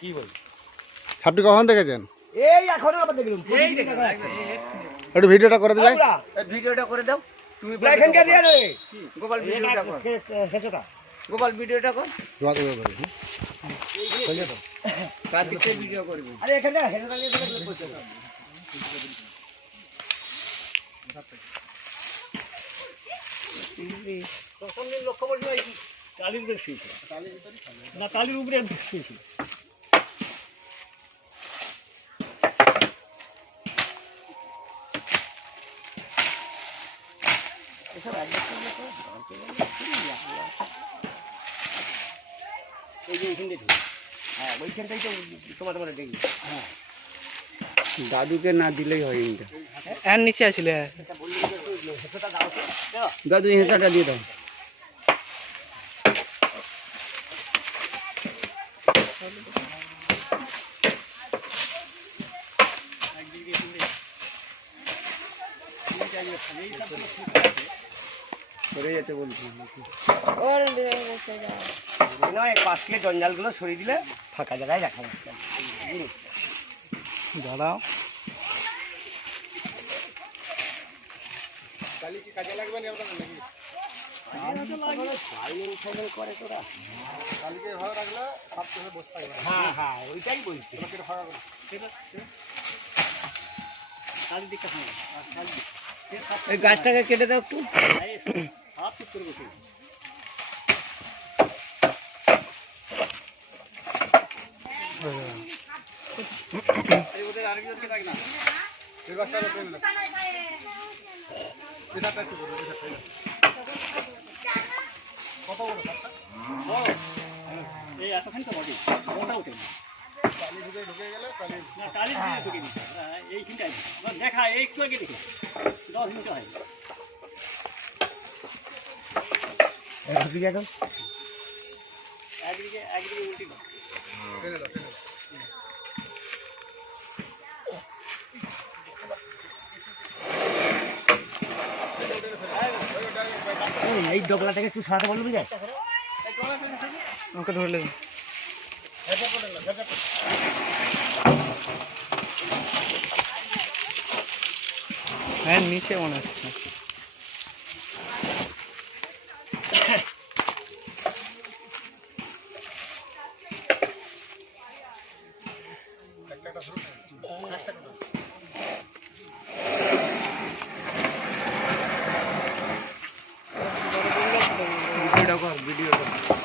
কি বল? সাপটি কখন দেখেছেন? এই এখনও আবার দেখলাম। এই একটু ভিডিওটা করে দিলে? ভিডিওটা করে দাও। তুমি এখানকার দিয়ে রে গোপাল ভিডিওটা কর। হেসেটা গোপাল ভিডিওটা কর। তোমাকে বলে দিই, হুম। তার দিক ভিডিও করবি। আরে এখানে হেসেটা দিয়ে দিলে প্রথম দিন লক্ষ্য করছি শুয়েছিল না টালির উপরে শুয়েছিল এই যে এইখান হ্যাঁ ওইখানটাই তো তোমার তোমার দেখি। হ্যাঁ। দাদুকে না দিলেই হয় এর নিচে আসলে এটা বললি যে দাও তো। দাও। দাদু হেঁচাটা দিয়ে দাও। সরে যেতে বলছি। নয় পাশ থেকে জঞ্জালগুলো সরিয়ে দিলে ফাঁকা জায়গায় রাখা যাচ্ছে দাঁড়াও। করে তোরা হ্যাঁ হ্যাঁ ওইটাই বলছি এই গাছটাকে কেটে দাও একটু। হাত ঠিক করে বসে। এই এতখানি তো বটে ওটা ওঠে না দেখা একটু আগে দেখি দশ মিনিট হয় একদিকে একদিকে উল্টি। এই, ডবলাটাকে একটু সরাতে বলবি যে ওকে ধরলে হ্যাঁ নিচে মনে হচ্ছে। ভিডিওটা কর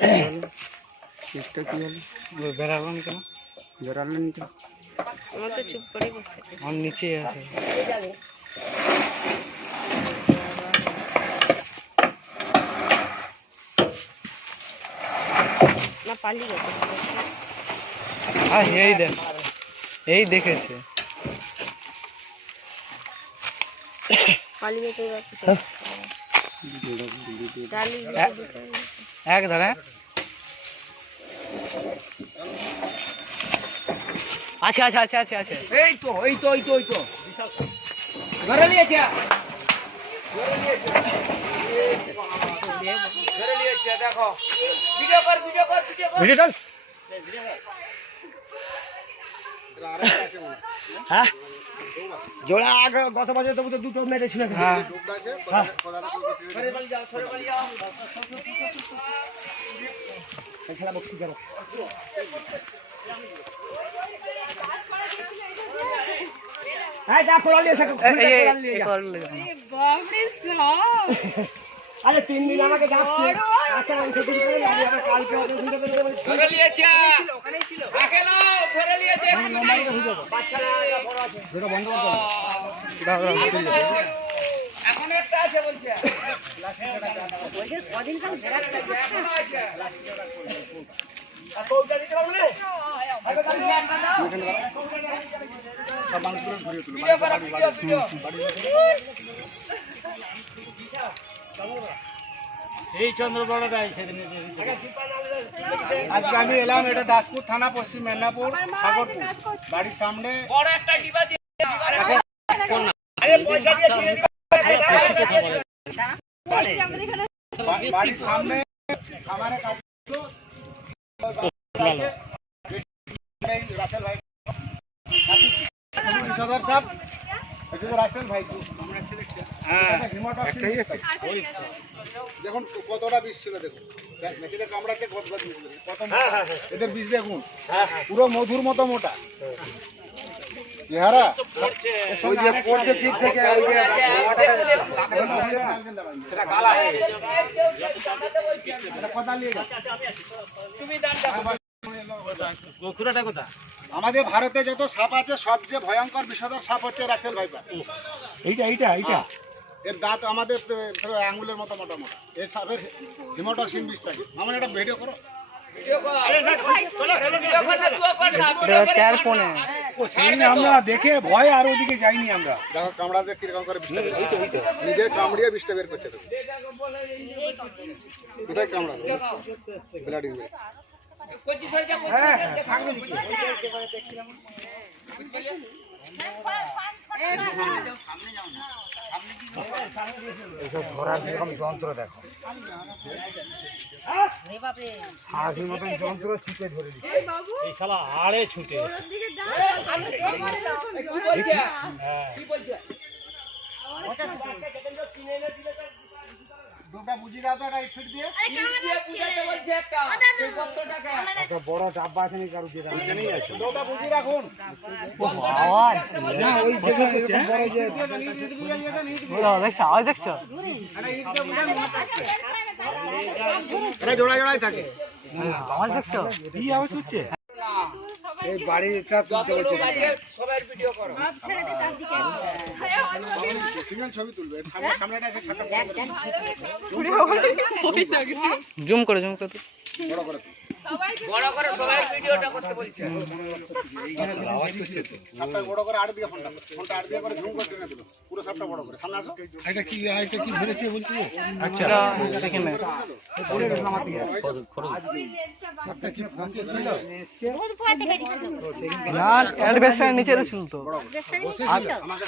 ভিডিওটা চেষ্টা কি হলো বেড়ালাম কেন বেড়ালেন তো আমার তো চুপ করেই বসে থাকে আমার নিচে আছে না পালিয়ে গেছে হ্যাঁ এই দেখ এই দেখেছে পালিয়ে কিছু ভিডিওটা ভিডিও এক ধরে। আছে আছে আছে আছে আছে। এই তো এই তো এই তো এই তো। ঘরে নিয়েছে ঘরে নিয়েছে ঘরে নিয়েছে দেখো। ভিডিও কর ভিডিও কর ভিডিও কর। ভিডিও চল হ্যাঁ? জোড়া আগে গত বছর তবু তো দুটো মেরেছিল হ্যাঁ। এছাড়া বক্সি করো? হ্যাঁ। করলে। আরে তিন দিন আমাকে যাচ্ছে। আচ্ছা আমি সেদিন কালকে নিয়েছে। বাচ্চারা ভিডিও বন্ধ। এখন একটা আছে বলছে। কদিনকাল বেড়াতে এখনও আছে। আর কৌটা দিতে পারব না? আগে তাহলে সব মানুষগুলো ঘুরিয়ে তুলো ভিডিও করো ভিডিও ভিডিও। এই চন্দ্রবড়টা সেদিন আজকে আমি এলাম এটা দাসপুর থানা পশ্চিম মেদিনীপুর সাগরপুর। বাড়ির সামনে বড় একটা ডিবা দিয়ে আরে পয়সা দিয়ে কিনে বা- বাড়ির সামনে খামারে রাসেল ভাই সদর সাহেব আছে। দেখুন কতটা বিষ ছিল দেখুন। মেশিনে কত কত কত এদের বিষ দেখুন। পুরো মধুর মতো মোটা। চেহারা। ওই যে পড়ছে চিপ থেকে ওই যে সেটা কালা কথা নিয়ে যাও। খুঁড়াটা কোথা আমাদের ভারতে যত সাপ আছে সবচেয়ে ভয়ঙ্কর বিষধর সাপ হচ্ছে রাসেল ভাইপার। এইটা এইটা এইটা। এর দাঁত আমাদের তো আঙ্গুলের মতো মোটা মোটা এর সাপের হিমোটক্সিন বিষ থাকে আমার একটা ভিডিও করো এটা আমরা দেখে ভয় আর ওদিকে যাইনি আমরা দেখো কামড়া কামড়াতে কীরকম করে বিষটা বের করছে। নিজে কামড়িয়ে ধরার বের যন্ত্র দেখো। কোথায় কামড়ালো ব্লাডিং বের এই শালা আড়ে ছুটে। দুটা বুঝি দাও তো একটা ফিট দিয়ে। দুটা বুঝি রাখুন। আওয়াজ একটা ইট দিয়ে- দেখছ? আওয়াজ দেখছ? একটা ইট দিয়ে বুঝান মোটা। এটা জোড়া জোড়াই থাকে। আওয়াজ দেখছ? কি আওয়াজ হচ্ছে? সিঙ্গেল ছবি তুলবে এর সামনে সামনেটা আছে জুম করে জুম করে। বড় করে তুল। সাপটা বড় করে আড় দিয়ে ফোনটা। ফোনটা আড় দিয়ে করে ঝুম করে টেনে দিল পুরো সাপটা বড় করে। সামনে আসো। এটা কি এটা কি ধরেছে বলছি আচ্ছা সেখানে। সাপটা কি ফাঁকে ছিল না অ্যাডভেস্টার নিচে তো ছিল তো আমাকে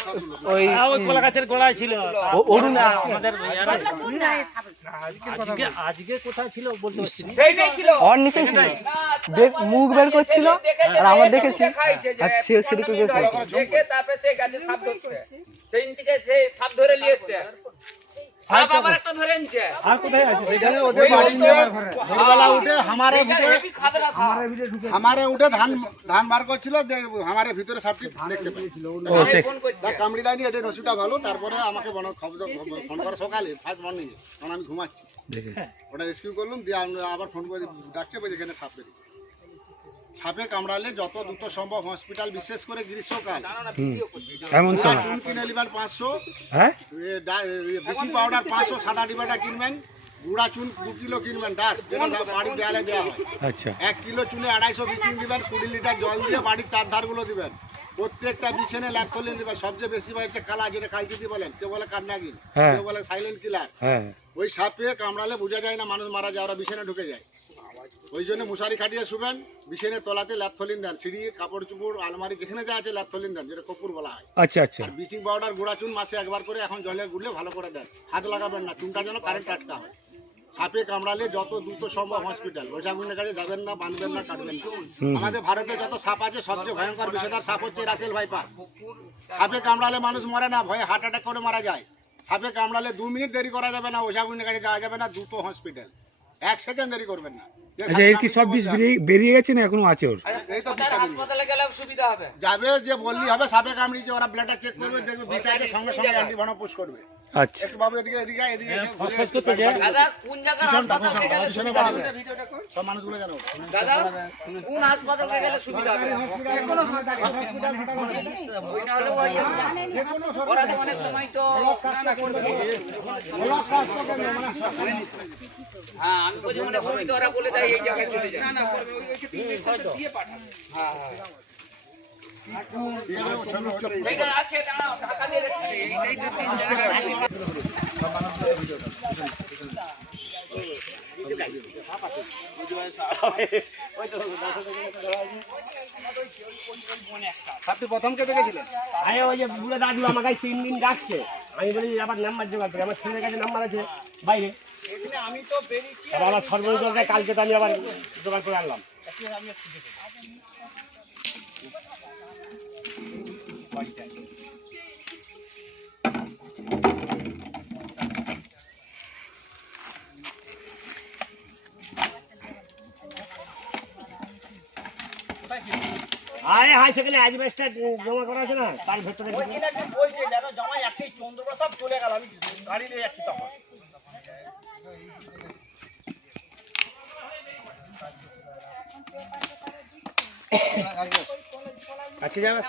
ওই কলা গাছের গোড়ায় ছিল। ও- অরুণ আমাদের আজকে আজকে কোথায় ছিল বলতে পারছি। ওর নিচে মুখ বের করছিল আর আমরা দেখেছি আর সে সেদিকে গেছে। দেখে তারপরে সে গাছে সাপ ধরছে। সেই থেকে সে সাপ ধরে নিয়ে এসছে। সাপ আবার একটা ধরে নিচ্ছে আর কোথায় আছে? সেখানে ওদের বাড়িতে ভোরবেলা উঠে হামারে উঠে হামারে ধান ধান বার করছিল হামারে ভিতরে সাপটি দেখতে ফোন কামড়ি দেয়নি এটা নসিটা ভালো তারপরে আমাকে বন খবর ফোন করে সকালে ফার্স্ট মর্নিং এ। আমি ঘুমাচ্ছি। ওটা রেস্কিউ করলাম দিয়ে আমি আবার ফোন করে ডাকছে বলে এখানে সাপ বেরিয়েছে। সাপে কামড়ালে যত দ্রুত সম্ভব হসপিটাল বিশেষ করে গ্রীষ্মকাল। এমন চুন কিনে নেবেন পাঁচশো হ্যাঁ? ব্লিচিং পাউডার পাঁচশো সাদা ডিবাটা কিনবেন গুঁড়া চুন দু কিলো কিনবেন ডাস যেটা বাড়ির দেয়ালে দেওয়া হয়। আচ্ছা। এক কিলো চুনে আড়াইশো ব্লিচিং দিবেন কুড়ি লিটার জল দিয়ে বাড়ির চার ধারগুলো দিবেন। প্রত্যেকটা বিছানে ল্যাপথলিন দিবেন। সবচেয়ে বেশি হচ্ছে কালা যেটা কালচিতি বলেন কেউ বলে কান্নাগিন হ্যাঁ। কেউ বলে সাইলেন্ট কিলার হ্যাঁ। ওই সাপে কামড়ালে বোঝা যায় না মানুষ মারা যায় ওরা বিছানে ঢুকে যায়। ওই জন্য মশারি খাটিয়ে শুবেন বিছানে তলাতে ল্যাপথলিন দেন সিঁড়ি কাপড় চুপড় আলমারি যেখানে যা আছে ল্যাপথলিন দেন যেটা কপুর বলা হয়। আচ্ছা আচ্ছা। আর ব্লিচিং পাউডার গুঁড়া চুন মাসে একবার করে এখন জলে গুলে ভালো করে দেন। হাত লাগাবেন না চুনটা যেন কারেন্ট আটকা হয়। সাপে কামড়ালে যত দ্রুত সম্ভব হসপিটাল বৈশাখুনের কাছে যাবেন না বাঁধবেন না কাটবেন না। আমাদের ভারতে যত সাপ আছে সবচেয়ে ভয়ঙ্কর বিষয়দার সাপ হচ্ছে রাসেল ভাইপার সাপে কামড়ালে মানুষ মরে না ভয়ে হার্ট অ্যাটাক করে মারা যায়। সাপে কামড়ালে দু মিনিট দেরি করা যাবে না ওঝাগুনের কাছে যাওয়া যাবে না দ্রুত হসপিটাল এক সেকেন্ড দেরি করবেন না। আচ্ছা এর কি সব বিষ বেরিয়ে গেছে না এখনও আছে ওর? এই তো কোথায় বিষটা বেরিয়ে হাসপাতালে গেলে সুবিধা হবে। যাবে যে বললি হবে সাপে কামড়িয়েছে ওরা ব্লাডটা চেক করবে দেখবে বিষ আছে সঙ্গে সঙ্গে অ্যান্টিভেনম পুশ করবে। আচ্ছা। একটু বাবু এদিকে এদিকে এদিকে ফসফস করতে যায়? দাদা কোন জায়গায় হাসপাতালে গেলে সুবিধা হবে? সব মানুষগুলো জানো। দাদা কোন হাসপাতালে গেলে সুবিধা হবে? ওইটা হলো ওরা তো অনেক সময় তো হ্যাঁ আমি বলছি তো ওরা বলে দেয় এই জায়গায় চলে যায় না না করবে ওই ওই যে দিয়ে পাঠান হ্যাঁ হ্যাঁ আছে দাঁড়াও টাকা দিয়ে রেখে দিই। তো তিন জায়গায় আপনি প্রথম কে দেখেছিলেন? আরে ওই যে বুড়ো দাদু আমাকে তিন দিন ডাকছে। আমি বলি আবার নাম্বার জোগাড় করি। আমার ছেলের কাছে নাম্বার আছে। বাইরে। আমার সর্বজনকে কালকে তো আমি আবার জোগাড় করে আনলাম। আরে হাই সেখানে আজ ম্যাচটা জমা করা আছে না? তার ভেতরে আজকে যাবে?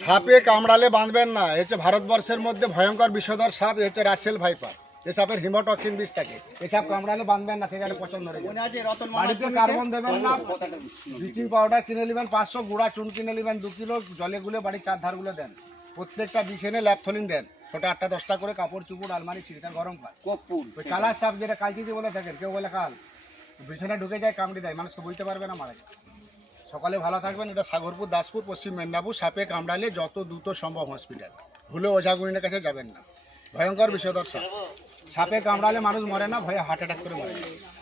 সাপে কামড়ালে বাঁধবেন না। এটা ভারতবর্ষের মধ্যে ভয়ঙ্কর বিষধর সাপ এটা রাসেল ভাইপার। এই সাপের হিমোটক্সিন বিষ থাকে এই সাপ কামড়ালে বাঁধবেন না সেখানে পছন্দ বাড়িতে কার্বন দেবেন না ব্লিচিং পাউডার কিনে নেবেন পাঁচশো গুঁড়া চুন কিনে নেবেন দু কিলো জলে গুলে বাড়ির চার ধারগুলো দেন। প্রত্যেকটা বিষ এনে ল্যাপথলিন দেন। ছোটো আটটা দশটা করে কাপড় চুপড় আলমারি ছিঁড়ে গরম পায় ওই কালার সাপ যেটা কালচিতে বলে থাকেন কেউ বলে কাল। বিছানা ঢুকে যায় কামড়ি দেয় মানুষকে বুঝতে পারবে না মারা যায়। সকালে ভালো থাকবেন এটা সাগরপুর দাসপুর পশ্চিম মেদিনীপুর সাপে কামড়ালে যত দ্রুত সম্ভব হসপিটাল ভুলে ওঝাগুড়িনের কাছে যাবেন না। ভয়ঙ্কর বিষধর সাপ সাপে কামড়ালে মানুষ মরে না ভয়ে হার্ট অ্যাটাক করে মরে।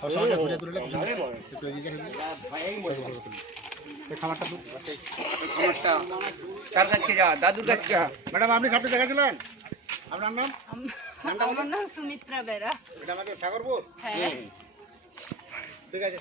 সবসময় ঘুরে তুলে খাবারটা। কাছে যা দাদুর কাছে যা। ম্যাডাম আপনি সাপটা দেখেছিলেন? আপনার নাম? নামটা বলুন। আমার নাম সুমিত্রা বেরা। এটা আমাদের সাগরপুর? হ্যাঁ। ঠিক আছে।